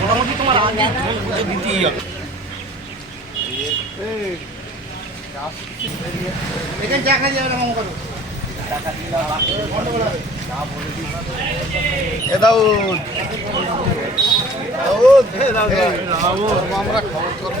মোটামুটি তোমার আগে পুজো দিতেই হবে। এখানে দেখা যাবে না কত খবর করব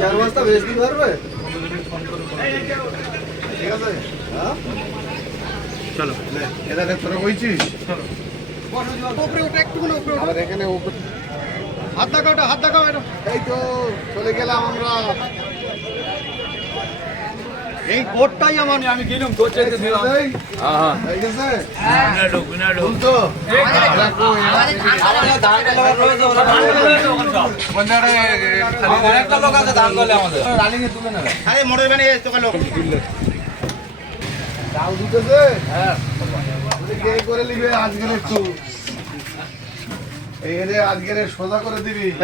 চার মাসটা বেশ দিতে পারবে ঠিক আছে? হ্যাঁ? চলো। এটা তোরা বইছিস? আবার এখানে উপরে হাত দেখাও হাত দেখাও এই তো চলে গেলাম আমরা। এই বোর্ডটাই আমার আমি গেলাম তোর চাইতে দিলাম হয়ে আরে মোটর ভ্যানে তোকে লোক ডাল দিতেছে? কে করে নিবে আজকের একটু এই রে আজকের সোজা করে দিবি।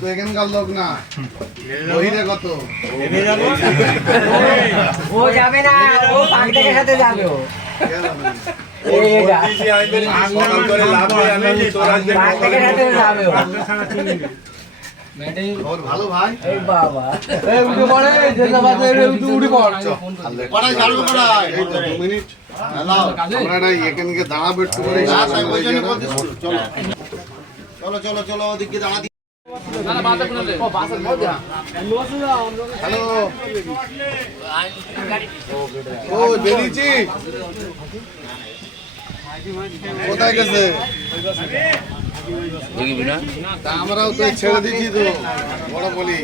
তো এখানকার লোক না। বহিরে কত? ও যাবে না ও পাখিটাকে সাথে যাবে ও। গেলাম। পান্তের সাথে যাবে ও। ভালো ভাই? এই বাবা কড়াই ঝাড়ু কড়াই এই তো দু মিনিট। আমরা এখানকে দাঁড়াবো একটু করে চলো। চলো চলো ওদিকে দাঁড়া দি। হ্যালো। ও বেরিয়েছি। কোথায় গেছে? তা আমরাও তো ছেড়ে দিচ্ছি তো, বড় বলি।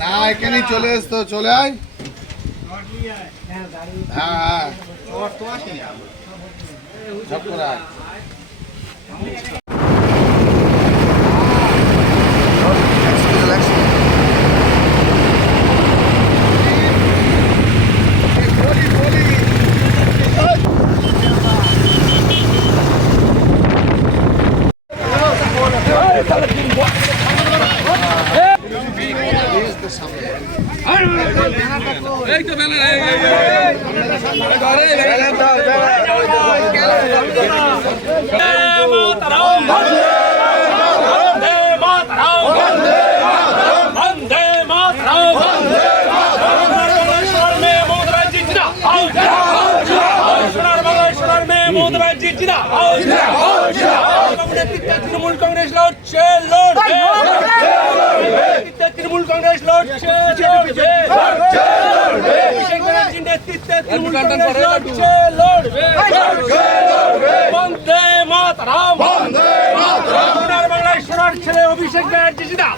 না এখানে চলে এসতো চলে আয়। হ্যাঁ হ্যাঁ আয়। বন্দে মাতরম বন্দে মাতরম সোনার মে মোদরা জিজিনা সোনার বাংলা সোনার মে মোদরা জিজিনা তৃণমূল কংগ্রেস লড়ছে লড়বে তৃণমূল কংগ্রেস লড়ছে লড়বে অভিষেক ব্যানার্জির নেতৃত্বে তৃণমূল কংগ্রেস লড়ছে লড়বে বন্দে মাতরম বন্দে মাতরম বাংলায় সোনার ছেলে অভিষেক ব্যানার্জি জিদা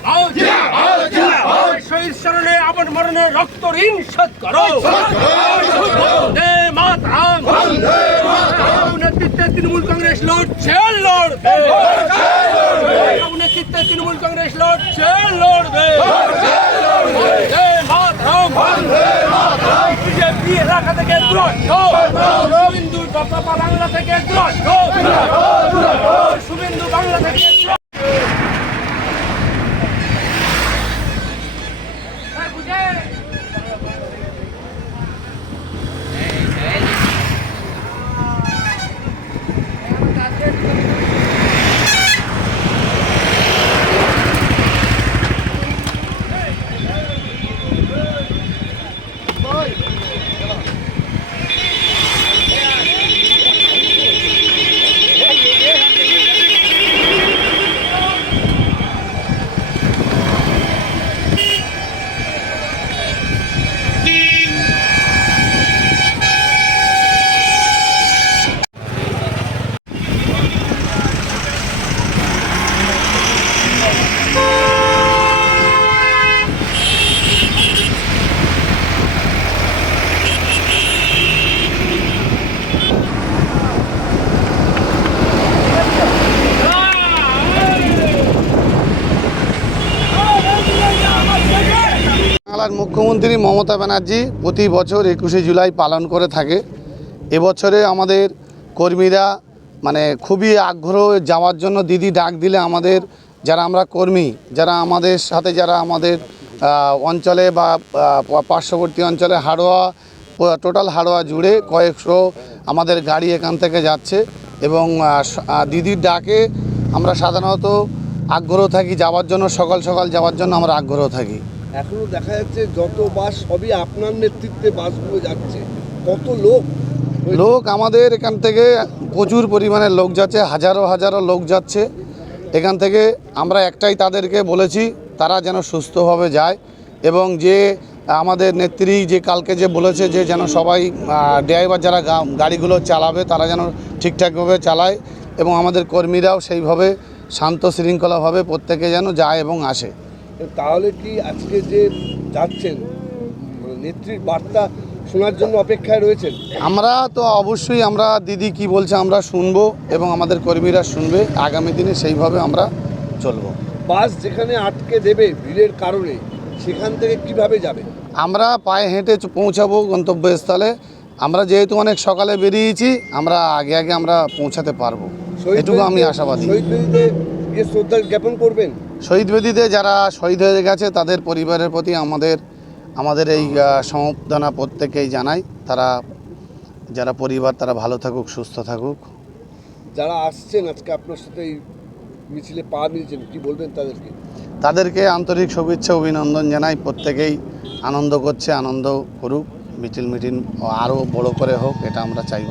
শহীদ স্মরণে আবন মরণে রক্ত ঋণ শোধ করো বন্দে মাতরম বাবু নেতৃত্বে তৃণমূল কংগ্রেস লড়ছে লড়বে নেতৃত্বে তৃণমূল কংগ্রেস লড়ছে লড়বে বন্দে মাতরম বিজেপি এলাকা থেকে দ্রষ্ট শুভেন্দু বাংলা থেকে দ্রষ্ট শুভেন্দু বাংলা থেকে মুখ্যমন্ত্রী মমতা ব্যানার্জি প্রতি বছর একুশে জুলাই পালন করে থাকে। এবছরে আমাদের কর্মীরা মানে খুবই আগ্রহ যাওয়ার জন্য দিদি ডাক দিলে আমাদের যারা আমরা কর্মী, যারা আমাদের সাথে যারা আমাদের অঞ্চলে বা পার্শ্ববর্তী অঞ্চলে হাড়োয়া টোটাল হাড়োয়া জুড়ে কয়েকশো আমাদের গাড়ি এখান থেকে যাচ্ছে এবং দিদির ডাকে আমরা সাধারণত আগ্রহ থাকি, যাওয়ার জন্য সকাল সকাল যাওয়ার জন্য আমরা আগ্রহ থাকি। এখনও দেখা যাচ্ছে যত বাস সবই আপনার নেতৃত্বে বাসগুলো যাচ্ছে। কত লোক লোক আমাদের এখান থেকে প্রচুর পরিমাণে লোক যাচ্ছে, হাজারো হাজারো লোক যাচ্ছে। এখান থেকে আমরা একটাই তাদেরকে বলেছি, তারা যেন সুস্থভাবে যায় এবং যে আমাদের নেত্রী যে কালকে যে বলেছে যে যেন সবাই ড্রাইভার যারা গাড়িগুলো চালাবে, তারা যেন ঠিকঠাকভাবে চালায় এবং আমাদের কর্মীরাও সেইভাবে শান্ত শৃঙ্খলাভাবে প্রত্যেকে যেন যায় এবং আসে। তাহলে কি আজকে যে যাচ্ছেন মানে নেত্রীর বার্তা শোনার জন্য অপেক্ষায় রয়েছেন? আমরা তো অবশ্যই আমরা দিদি কি বলছে আমরা শুনব এবং আমাদের কর্মীরা শুনবে আগামী দিনে সেইভাবে আমরা চলবো। বাস যেখানে আটকে দেবে ভিড়ের কারণে সেখান থেকে কীভাবে যাবে? আমরা পায়ে হেঁটে পৌঁছাবো গন্তব্যস্থলে। আমরা যেহেতু অনেক সকালে বেরিয়েছি আমরা আগে আগে আমরা পৌঁছাতে পারব। এটুকু আমি আশাবাদী। শহীদ শ্রদ্ধা জ্ঞাপন করবেন? শহীদ বেদিতে যারা শহীদ হয়ে গেছে তাদের পরিবারের প্রতি আমাদের আমাদের এই সমবেদনা প্রত্যেকেই জানাই। তারা যারা পরিবার তারা ভালো থাকুক সুস্থ থাকুক। যারা আসছেন আজকে আপনার সাথে এই মিছিলে পা মিলছেন কি বলবেন তাদেরকে? তাদেরকে আন্তরিক শুভেচ্ছা অভিনন্দন জানাই। প্রত্যেকেই আনন্দ করছে আনন্দ করুক। মিটিল মিটিং আরও বড় করে হোক এটা আমরা চাইব।